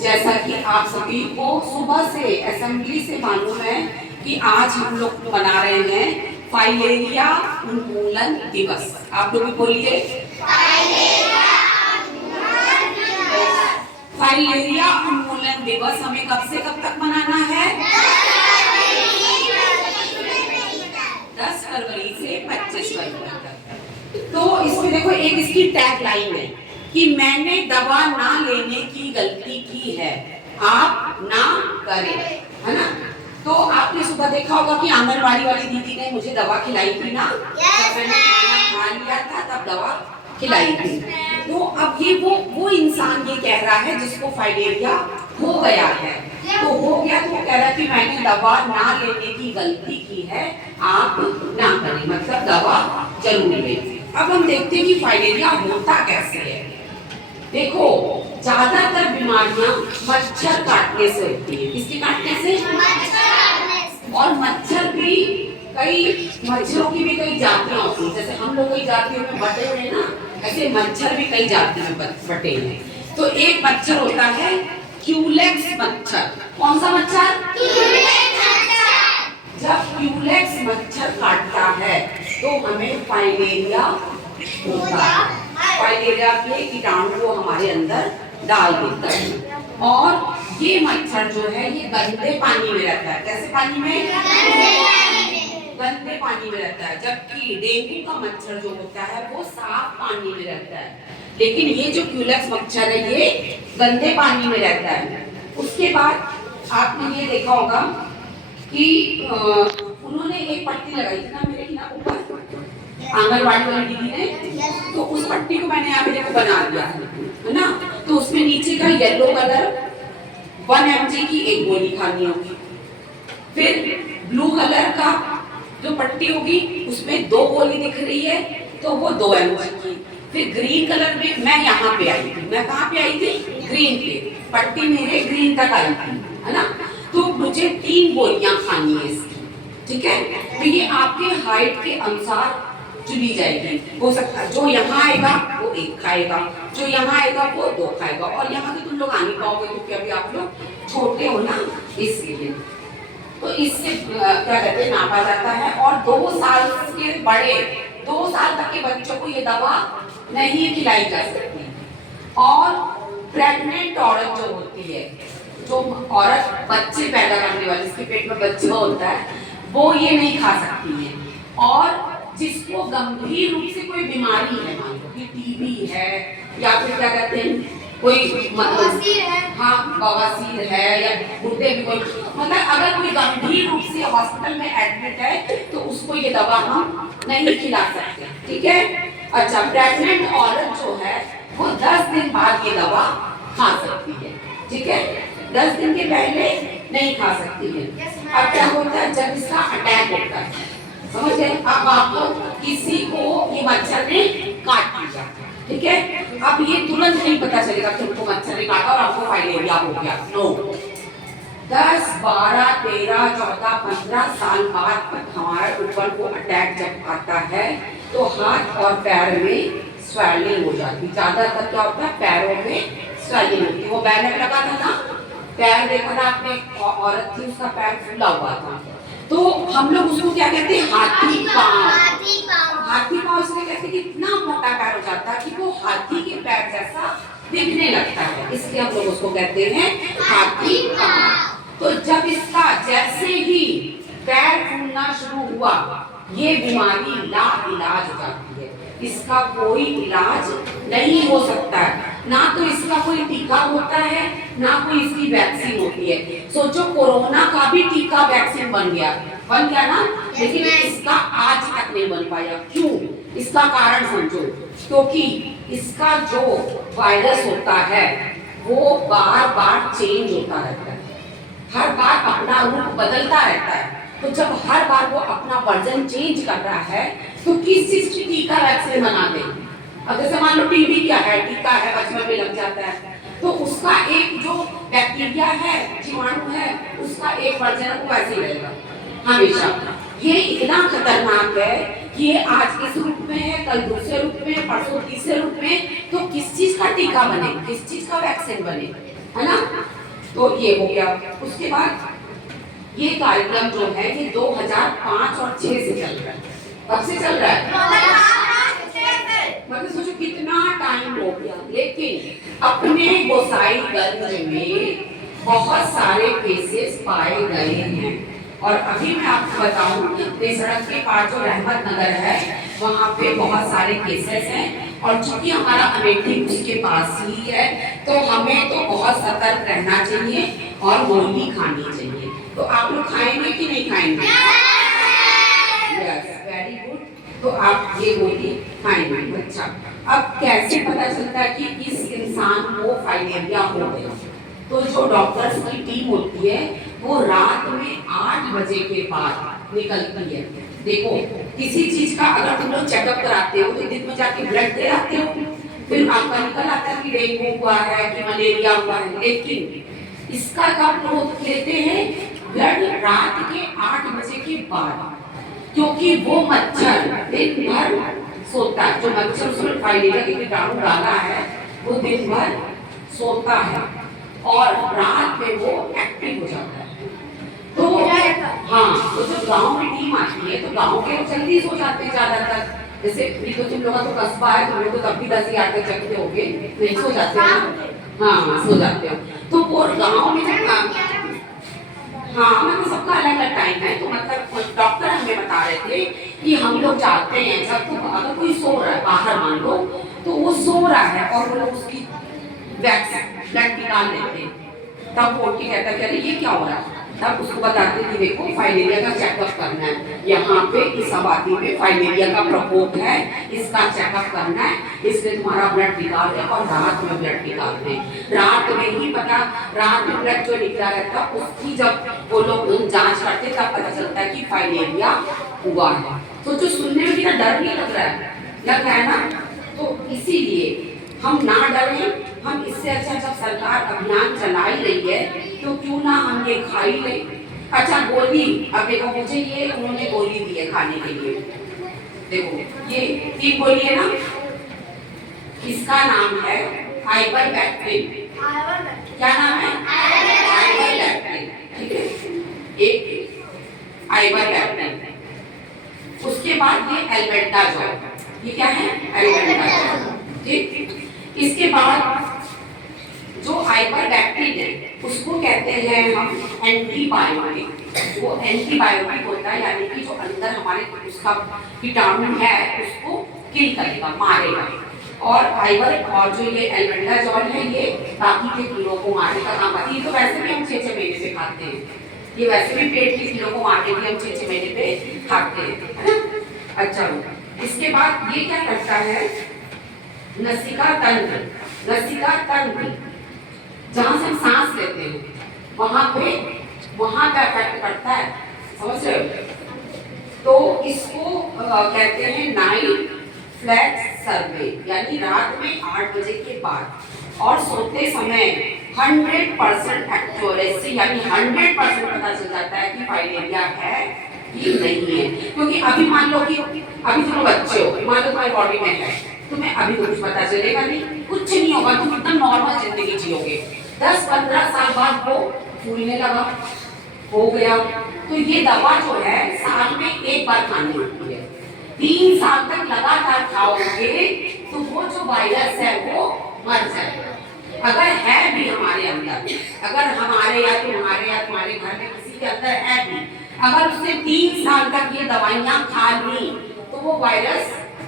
जैसा कि आप सभी को सुबह से असेंबली से मालूम है कि आज हम लोग मना रहे हैं फाइलेरिया उन्मूलन दिवस। आप लोग भी बोलिए फाइलेरिया उन्मूलन दिवस। हमें कब से कब तक मनाना है? 10 फरवरी से 25 फरवरी तक। तो इसमें देखो एक इसकी टैग लाइन है कि मैंने दवा ना लेने की गलती की है, आप ना करें, है ना। तो आपने सुबह देखा होगा कि आंगनबाड़ी वाली दीदी ने मुझे दवा खिलाई थी ना, जब मैंने खाना खा लिया था तब दवा खिलाई थी। तो अब ये वो इंसान ये कह रहा है जिसको फाइलेरिया हो गया है, तो हो गया तो वो कह रहा है कि मैंने दवा ना लेने की गलती की है, आप ना करें, मतलब दवा जरूर लें। अब हम देखते हैं कि फाइलेरिया होता कैसे है। देखो ज्यादातर बीमारियां मच्छर काटने से होती है। किसके काटने से? और मच्छर भी मच्छरों की भी कई जातियां होती हैं। जैसे हम लोग कई जातियों में बटे हुए हैं ना, ऐसे मच्छर भी कई जातियों में बटे हैं। तो एक मच्छर होता है क्यूलेक्स मच्छर। कौन सा मच्छर? जब क्यूलेक्स मच्छर काटता है तो हमें फाइलेरिया होता है। फाइलेरिया के कीटाणु को हमारे अंदर डाल देता है। और ये मच्छर जो है ये गंदे पानी में रहता है। कैसे पानी में? गंदे पानी में रहता है। जबकि डेंगू का मच्छर जो होता है वो साफ पानी में रहता है। लेकिन ये जो क्यूलेक्स मच्छर है ये गंदे पानी में रहता है। उसके बाद आपने ये देखा होगा कि उन्होंने एक पट्टी लगाई थी ना मेरे ना ऊपर, आंगनबाड़ी वाली दीदी ने, तो उस पट्टी को मैंने यहाँ मेरे को बना दिया है ना। तो उसमें नीचे का येलो कलर 1 mg की एक गोली खानी होगी। फिर ब्लू कलर का जो पट्टी होगी उसमें 2 गोली दिख रही है तो वो 2 mg की। फिर ग्रीन कलर में मैं यहाँ पे आई थी। मैं कहाँ पे आई थी? ग्रीन पे। पट्टी मेरे ग्रीन तक आई थी, है ना। तो मुझे 3 गोलियां खानी है इसकी, ठीक है। तो ये आपके हाइट के अनुसार चुनी जाएगी। हो सकता है जो यहाँ आएगा वो 1 खाएगा, जो यहाँ आएगा वो 2 खाएगा, और यहाँ तो तुम लोग आ नहीं पाओगे क्योंकि अभी आप लोग छोटे हो ना, इसलिए। तो इससे क्या कहते हैं नापा जाता है। और 2 साल के बड़े 2 साल तक के बच्चों को ये दवा नहीं खिलाई जा सकती। और प्रेग्नेंट औरत जो होती है, जो औरत बच्चे पैदा करने वाली, जिसके पेट में बच्चा होता है, वो ये नहीं खा सकती है। और जिसको गंभीर रूप से कोई बीमारी है, मान लो कि टीबी है या फिर क्या कहते हैं कोई बवासीर है या गुर्दे में कोई, मतलब अगर कोई गंभीर रूप से हॉस्पिटल में एडमिट है तो उसको ये दवा हम नहीं खिला सकते, ठीक है। अच्छा, प्रेग्नेंट औरत जो है वो 10 दिन बाद ये दवा खा सकती है, ठीक है। 10 दिन के पहले नहीं खा सकती है। अब क्या होता है जब इसका अटैक होता है, समझ गए? अब आपको किसी को ये मच्छर ने काट लिया, ठीक है। अब ये तुरंत नहीं पता चलेगा कि तुमको मच्छर ने काटा और आपको फाइलेरिया हो गया। नो, 10, 12, 13, 14, 15 साल बाद हमारे ऊपर को अटैक जब आता है तो हाथ और पैर में स्वेलिंग हो जाती है। ज्यादातर क्या होता है पैरों में स्वेलिंग होती है। वो बैनर लगा था ना, पैर देखा था आपने, औरत थी उसका पैर फूला हुआ था, तो हम लोग उसको क्या कहते हैं? हाथी पांव। हाथी पांव इसलिए कहते हैं कि इतना मोटा पैर हो जाता है कि वो हाथी के पैर जैसा दिखने लगता है, इसलिए हम लोग उसको कहते हैं हाथी पांव। तो जब इसका जैसे ही पैर फूलना शुरू हुआ ये बीमारी लाइलाज हो जाती है। इसका कोई इलाज नहीं हो सकता है, ना तो इसका कोई टीका होता है ना कोई इसकी वैक्सीन होती है। सोचो कोरोना का भी टीका वैक्सीन बन गया ना, लेकिन इसका आज तक नहीं बन पाया। क्यों? इसका कारण समझो, क्योंकि इसका जो वायरस होता है वो बार बार चेंज होता रहता है, हर बार अपना रूप बदलता रहता है। तो जब हर बार वो अपना वर्जन चेंज कर रहा है तो किस चीज की टीका वैक्सीन बना देंगे? अब जैसे मान लो टीबी क्या है, टीका है, बचपन में लग जाता है, तो उसका एक जो बैक्टीरिया है, जीवाणु है, उसका एक वर्जन वो वैसे ही रहेगा हमेशा। ये इतना खतरनाक है कि ये आज इस रूप में है, कल दूसरे रूप में, परसों तीसरे रूप में। तो किस चीज का टीका बने, किस चीज का वैक्सीन बने? है ना। तो ये हो गया। उसके बाद ये कार्यक्रम जो है ये 2005 और 6 से चल रहा है। कब से चल रहा है? मतलब सोचो कितना टाइम हो गया। लेकिन अपने गोसाईगंज में बहुत सारे केसेस पाए गए हैं। और अभी मैं आपको बताऊं कि सड़क के पास जो रहमत नगर है वहाँ पे बहुत सारे केसेस हैं। और चूंकि हमारा अमेठी उसके पास ही है तो हमें तो बहुत सतर्क रहना चाहिए और गोली खानी चाहिए। तो आप लोग खाएंगे कि नहीं खाएंगे? Yes, very good. तो आप ये गोली खाएंगे। अच्छा, अब कैसे पता चलता है कि इस इंसान को फाइलेरिया हो गया? तो जो डॉक्टर्स की टीम होती है वो रात में 8 बजे के बाद निकलती है। देखो, किसी चीज का अगर तुम लोग चेकअप कराते हो तो दिन में जाके ब्लड दे आते हो, फिर आपका निकल आता है कि डेंगू हुआ है कि मलेरिया हुआ है। लेकिन इसका कब लोग लेते हैं? ब्लड रात के 8 बजे के बाद, क्योंकि वो मच्छर दिन भर सोता है। जो मच्छर उसमें फाइलेरिया के कीटाणु डाला है वो दिन भर सोता है और रात में वो एक्टिव हो जाता है। तो हाँ, तो जब गांव में टीम आती है तो गांव के लोग जल्दी सो जाते हैं ज्यादातर। जैसे तो तुम लोगों का तो कस्बा है, तुम लोग तो तब भी 10-11 तक जगते होगे, नहीं सो जाते हो? हाँ, सो जाते हो। तो वो गांव में जब हाँ, मतलब सबका अलग अलग टाइम है। तो मतलब डॉक्टर हमें बता रहे थे कि हम लोग जाते हैं जब तो अगर कोई सो रहा है बाहर मान लो, तो वो सो रहा है और वो लोग उसकी वैक्स ब्लड निकाल लेते हैं। तब वो उठ के कहता है कि अरे ये क्या हो रहा है? तब उसको बताते कि देखो फाइलेरिया का चेकअप करना है, यहाँ पे इस आबादी में फाइलेरिया का प्रकोप है, इसका चेकअप करना है, इसलिए तुम्हारा ब्लड निकाल है और रात में ब्लड निकालते हैं। रात में ही पता, रात में ब्लड जो निकला रहता उसकी जब वो लोग जांच करते तब पता चलता है कि फाइलेरिया हुआ है। तो जो सुनने में कितना डर नहीं लग रहा है ना? तो इसीलिए हम ना डरें। हम इससे अच्छा जब सरकार अभियान चला ही रही है तो क्यों ना हम ये खा ही लें। अच्छा, गोली, अब देखो मुझे ये उन्होंने गोली दी है खाने के लिए। देखो ये 3 गोली है ना, इसका नाम है आइवरमेक्टिन। क्या नाम है? आइवरमेक्टिन। ठीक है, एक आइवरमेक्टिन। उसके बाद ये एल्बेंडाजोल। ये क्या है? एल्बेंडाजोल। ठीक, इसके बाद जो आइवरमेक्टिन है उसको कहते हैं हम एंटीबायोटिक। वो एंटीबायोटिक होता है, यानी कि जो अंदर हमारे उसका कीटाणु है उसको किल करेगा, मारेगा। और और जो ये एल्बेंडाजोल है ये बाकी के कीड़ों को मारने का काम करती है। तो वैसे भी हम 6-6 महीने पे खाते हैं, ये वैसे भी पेट के कीड़ों को मारने के लिए हम 6-6 महीने पे खाते हैं, है ना। अच्छा, इसके बाद ये क्या करता है? नसिका तंत्र। नसिका तंत्र जहाँ से हम सांस लेते हैं वहाँ का इफेक्ट करता है, समझ रहे हो? तो इसको कहते हैं नाइट फ्लैक्स सर्वे, यानी रात में 8 बजे के बाद और सोते समय 100% एक्यूरेसी, यानी 100% पता चल जाता है कि फाइलेरिया है कि नहीं है। क्योंकि अभी मान लो कि अभी तुम बच्चे हो, मान लो तुम्हारी बॉडी में है, तुम्हें अभी तो कुछ पता चलेगा नहीं, कुछ नहीं होगा, तुम एकदम नॉर्मल जिंदगी जियोगे। 10-15 साल बाद वो फूलने लगा, हो गया। तो ये दवा जो है साल में 1 बार खानी होती है। 3 साल तक लगातार खाओगे तो वो जो वायरस है वो मर जाएगा। अगर है भी हमारे अंदर, अगर हमारे या तुम्हारे घर में किसी के अंदर है भी, अगर उसने 3 साल तक ये दवाइयाँ खा ली तो वो वायरस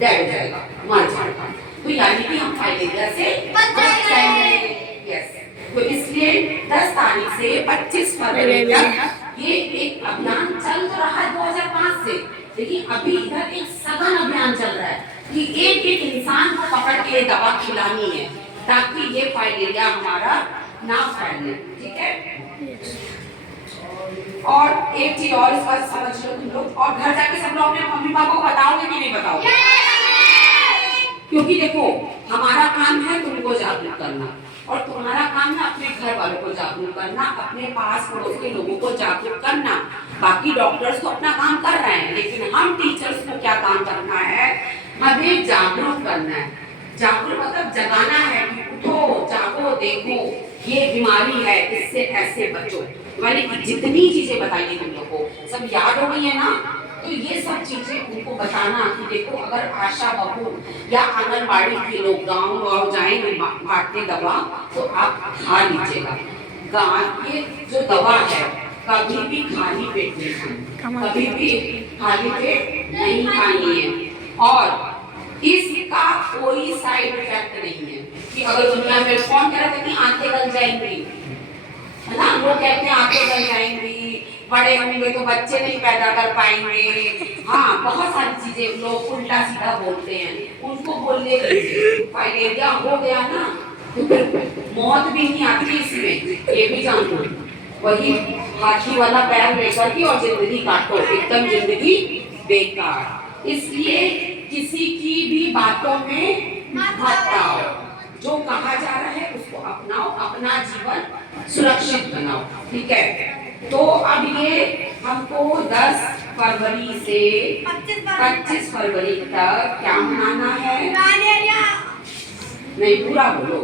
डेड हो जाएगा, मर जाएगा। तो यानी कि हम फाइलेरिया से बच जाएंगे। यस, तो इसलिए 10 तारीख से 25 फरवरी तक ये एक अभियान चल तो रहा है 2005 से, लेकिन अभी इधर एक सघन अभियान चल रहा है कि एक इंसान को पकड़ के दवा खिलानी है ताकि ये फाइलेरिया हमारा ना फैले। ठीक है, और एक चीज और इस बात समझ लो तुम लोग, और घर जाके सब लोग अपने मम्मी पापा को बताओगे कि नहीं बताओगे? क्योंकि देखो हमारा काम है तुमको जागरूक करना और तुम्हारा काम है अपने घर वालों को जागरूक करना, अपने पास पड़ोस के लोगों को जागरूक करना। बाकी डॉक्टर्स तो अपना काम कर रहे हैं, लेकिन हम टीचर्स को क्या काम करना है? हमें जागरूक करना है। जागरूक मतलब जगाना है कि उठो जागो देखो ये बीमारी है, इससे ऐसे बचो। मैंने जितनी चीजें बताई तुम लोग को सब याद हो गई है ना? तो ये सब चीजें उनको बताना कि देखो अगर आशा बहू या आंगनबाड़ी के लोग गाँव जाएंगे बांटने दवा तो आप खा लीजिएगा। ये जो दवा है कभी भी खाली पेट नहीं खानी, कभी भी खाली पेट नहीं खानी है। और इसका कोई साइड इफेक्ट नहीं है कि अगर दुनिया में कौन कह रहा था कि आंखें गल जाएंगी, है ना? वो कहते हैं आंखें गल जाएंगी, बड़े होंगे तो बच्चे नहीं पैदा कर पाएंगे। हाँ, बहुत सारी चीजें लोग उल्टा सीधा बोलते हैं, उनको बोलने दीजिए। फाइलेरिया हो गया ना तो फिर मौत भी नहीं आती इसमें, ये भी जान लो। वही हाथी वाला पैर लेकर के और जिंदगी काटो, एकदम जिंदगी बेकार। इसलिए किसी की भी बातों में मत आओ, जो कहा जा रहा है उसको अपनाओ, अपना जीवन सुरक्षित बनाओ, ठीक है? तो अब ये हमको 10 फरवरी से 25 फरवरी तक क्या मनाना है? नहीं, पूरा बोलो।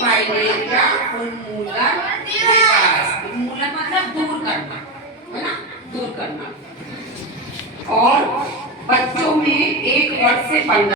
फाइलेरिया उन्मूलन दिवस। उन्मूलन मतलब दूर करना, है ना? दूर करना। और बच्चों में 1 वर्ष से 15